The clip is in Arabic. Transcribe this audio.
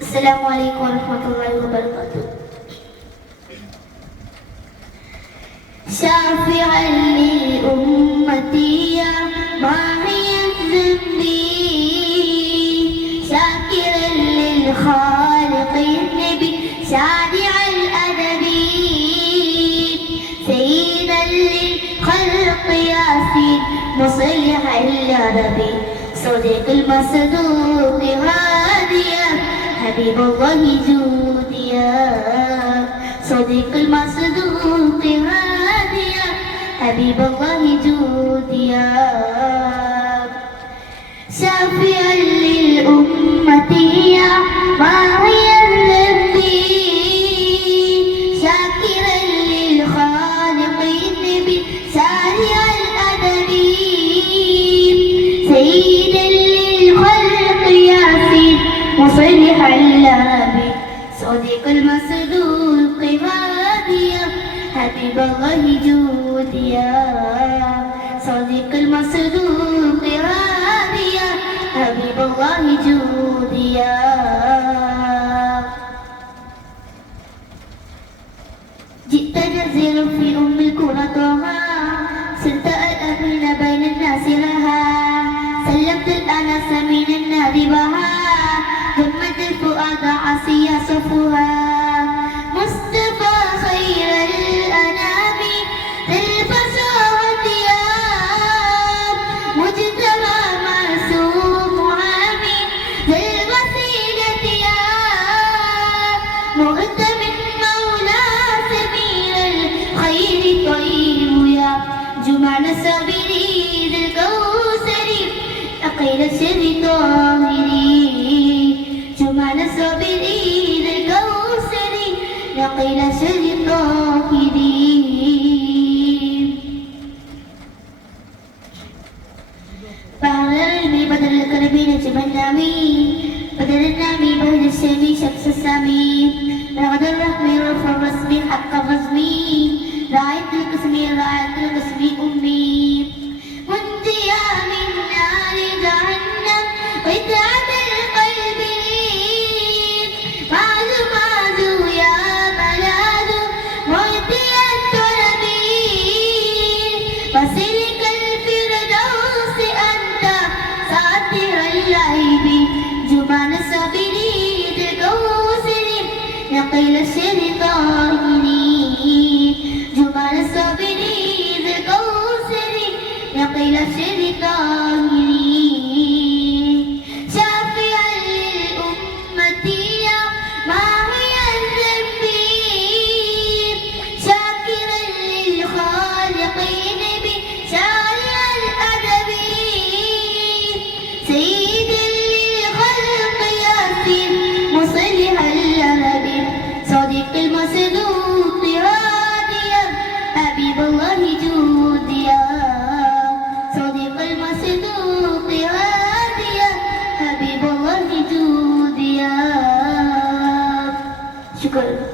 السلام عليكم ورحمة الله وبركاته. شافعا للأمة يا ماحي الذنب، شاكرا للخالق النبي شارع الأدب، سيدا للخلق ياسين مصلح العربي، صديق المصدوق هاديا حبيب الله جوديا، صديق المصدوق هاديا حبيب الله جوديا، شافعا للأمة يا ماحي الذنب، شاكرا للخالق النبي شارع الأدب، سيدا للخلق ياسين مصلح العربي، صديق المصدوق هاديا حبيب الله جوديا، صديق المصدوق هاديا حبيب الله جوديا. جئت نزيل في أم الكرة طه، صرت الأمين بين الناس لها، سلمت الأنس من النار بها، جمد الفؤاد عصيا صفوها، مصطفى خير الأنام ذي الفصاحة يا مجتبى معصوم عامي ذي الوسيلة يا مؤتم مولى سبيل الخير طيب يا جمعنا الصابري ذي الكوثر أقيل الشر طاهري، جمعنا الصابري ذي الكوثر أقيل الشر طاهري. بحر العلم بدر الكرم نجم النامي، بدر النامي بهج الشامي شمس السامي، رغد الرحم رفع الرسم حق غزمي، راعيت القسم راعيت القسم أمي، منجيا من نار جهنم قطعة القلب لي، معذ معذ يا ملاذ معطي الطلب، وسلك الفردوس أنت ساتر اللعب، جمعنا الصابري ذي الكوثر نقيل الشر طاهري، جمعنا الصابري ذي الكوثر نقيل الشر طاهري، شافعا للأمة يا ماحي الذنب، شاكرا للخالق النبي شارع الأدب، سيدا للخلق ياسين مصلح العربي، صديق المصدوق هاديا حبيب الله جوديا، صديق المصدوق هاديا حبيب الله جوديا. شكرا.